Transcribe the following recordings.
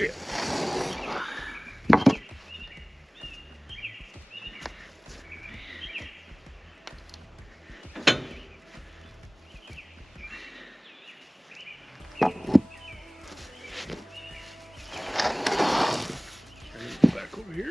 Yeah. Back over here.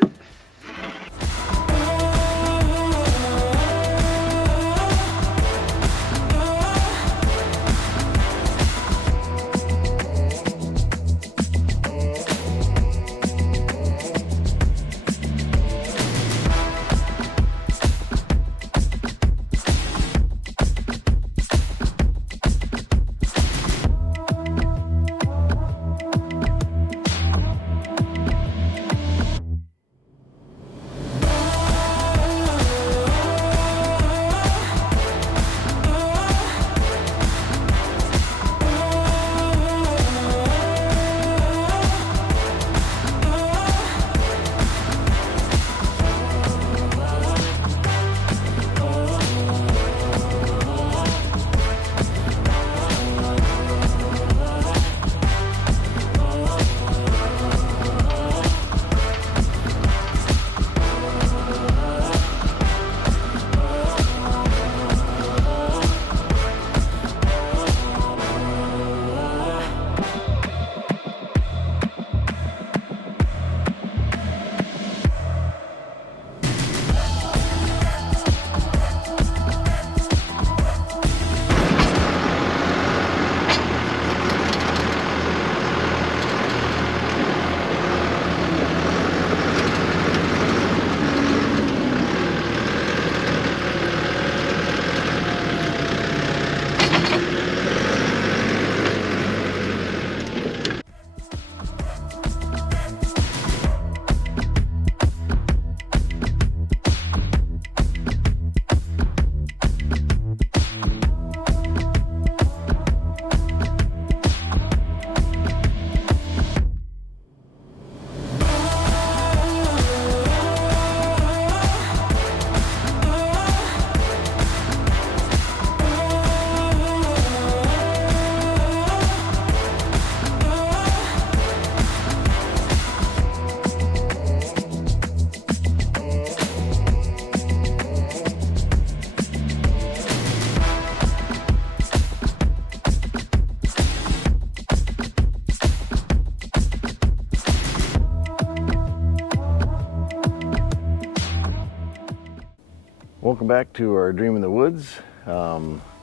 Welcome back to our Dream in the Woods.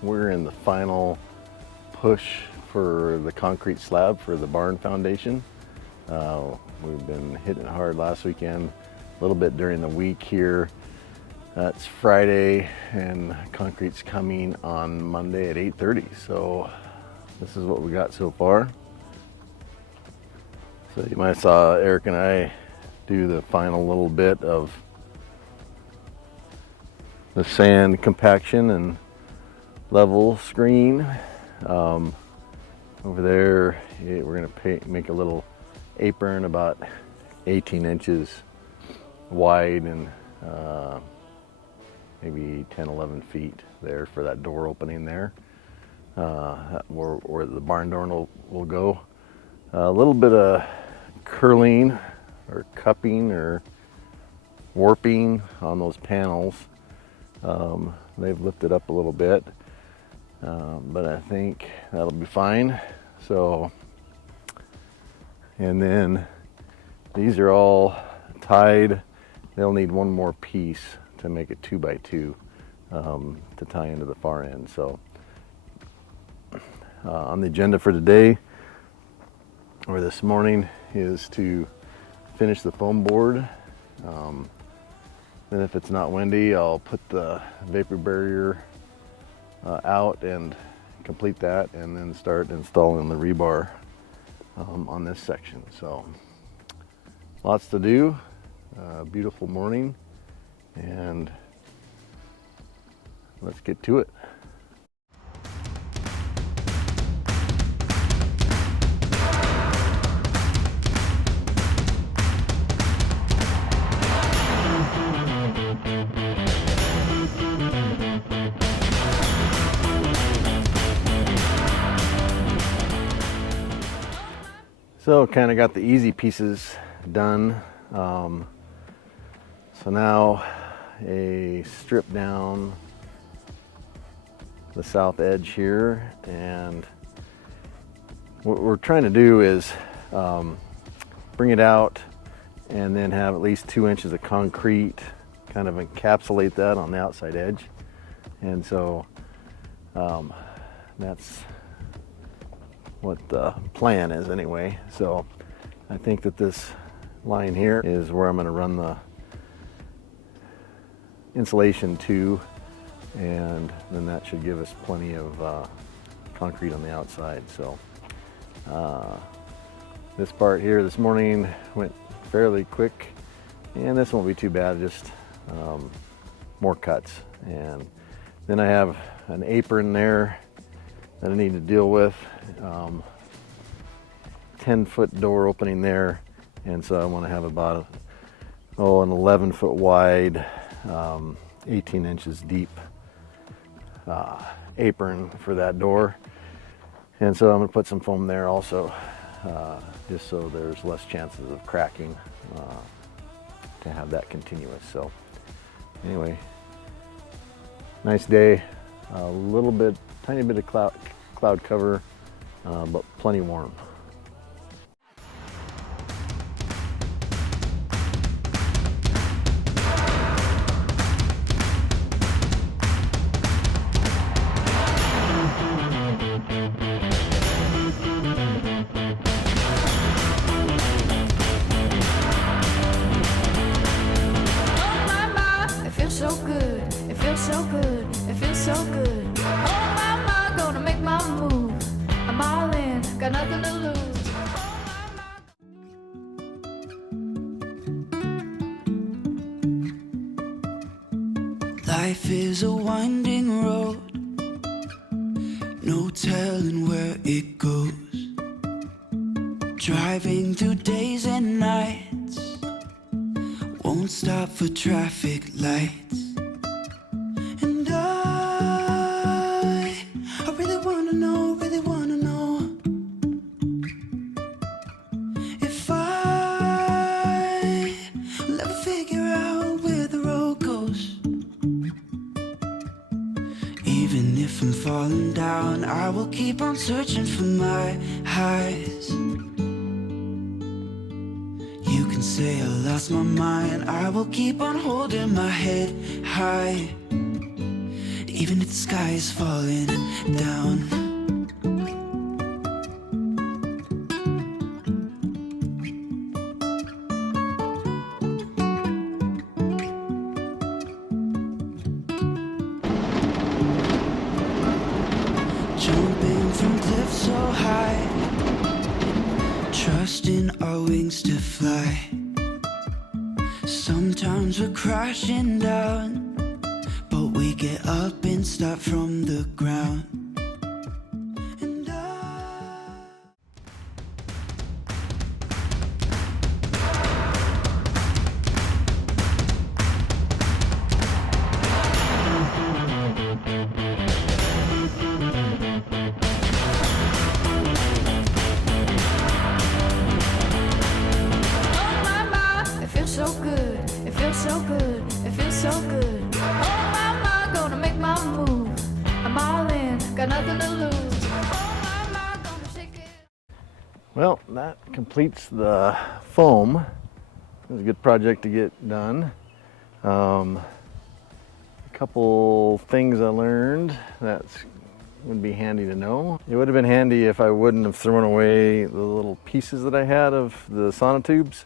We're in the final push for the concrete slab for the barn foundation. We've been hitting it hard last weekend, a little bit during the week here. That's Friday, and concrete's coming on Monday at 8:30. So this is what we got so far. So you might have saw Erik and I do the final little bit of the sand compaction and level screen. Over there, we're gonna make a little apron about 18 inches wide and maybe 10, 11 feet there for that door opening there, where the barn door will go. A little bit of curling or cupping or warping on those panels. They've lifted up a little bit, but I think that'll be fine. So, and then these are all tied. They'll need one more piece to make it 2x2 to tie into the far end. So on the agenda for today or this morning is to finish the foam board. Then if it's not windy, I'll put the vapor barrier out and complete that, and then start installing the rebar on this section. So lots to do. Beautiful morning, and let's get to it. So kind of got the easy pieces done. So now a strip down the south edge here, and what we're trying to do is bring it out and then have at least 2 inches of concrete, kind of encapsulate that on the outside edge. And so that's what the plan is anyway. So I think that this line here is where I'm going to run the insulation to, and then that should give us plenty of concrete on the outside. So this part here this morning went fairly quick, and this won't be too bad, just more cuts. And then I have an apron there that I need to deal with, 10-foot door opening there, and so I want to have about an 11-foot wide, 18 inches deep apron for that door. And so I'm going to put some foam there also, just so there's less chances of cracking, to have that continuous. So anyway, nice day, a little bit, tiny bit of cloud cover, but plenty warm. Life is a winding road, no telling where it goes. Driving through days and nights, won't stop for traffic lights. And I really wanna know if I will ever figure out where the road goes. Even if I'm falling down, I will keep on searching for my highs. You can say I lost my mind, I will keep on holding my head high, even if the sky is falling down. Jumping from cliffs so high, trusting our wings to fly. Sometimes we're crashing down, but we get up and start from the ground. And Well, that completes the foam. It was a good project to get done. A couple things I learned that would be handy to know. It would have been handy if I wouldn't have thrown away the little pieces that I had of the sonotubes.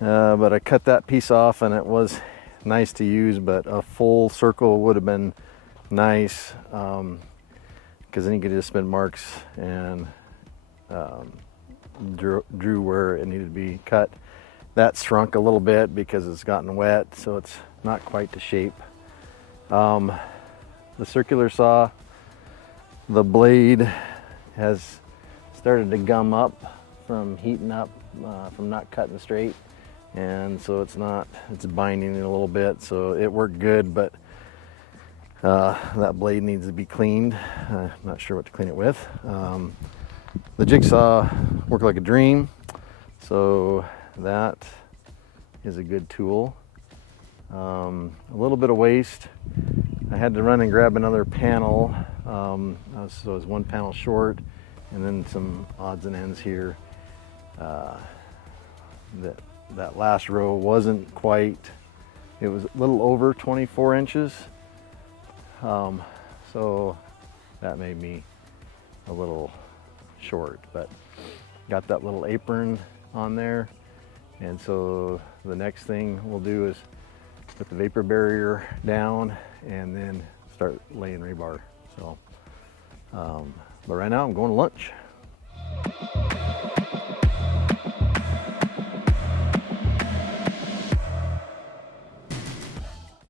But I cut that piece off and it was nice to use, but a full circle would have been nice, because then you could just spin marks and drew where it needed to be cut. That shrunk a little bit because it's gotten wet, so it's not quite to shape. The circular saw, the blade has started to gum up from heating up, from not cutting straight, and so it's binding it a little bit. So it worked good, but that blade needs to be cleaned. I'm not sure what to clean it with. The jigsaw worked like a dream, so that is a good tool. A little bit of waste. I had to run and grab another panel, so it was one panel short, and then some odds and ends here. That last row wasn't quite, it was a little over 24 inches, so that made me a little short, but got that little apron on there, and so the next thing we'll do is put the vapor barrier down and then start laying rebar. So but right now I'm going to lunch.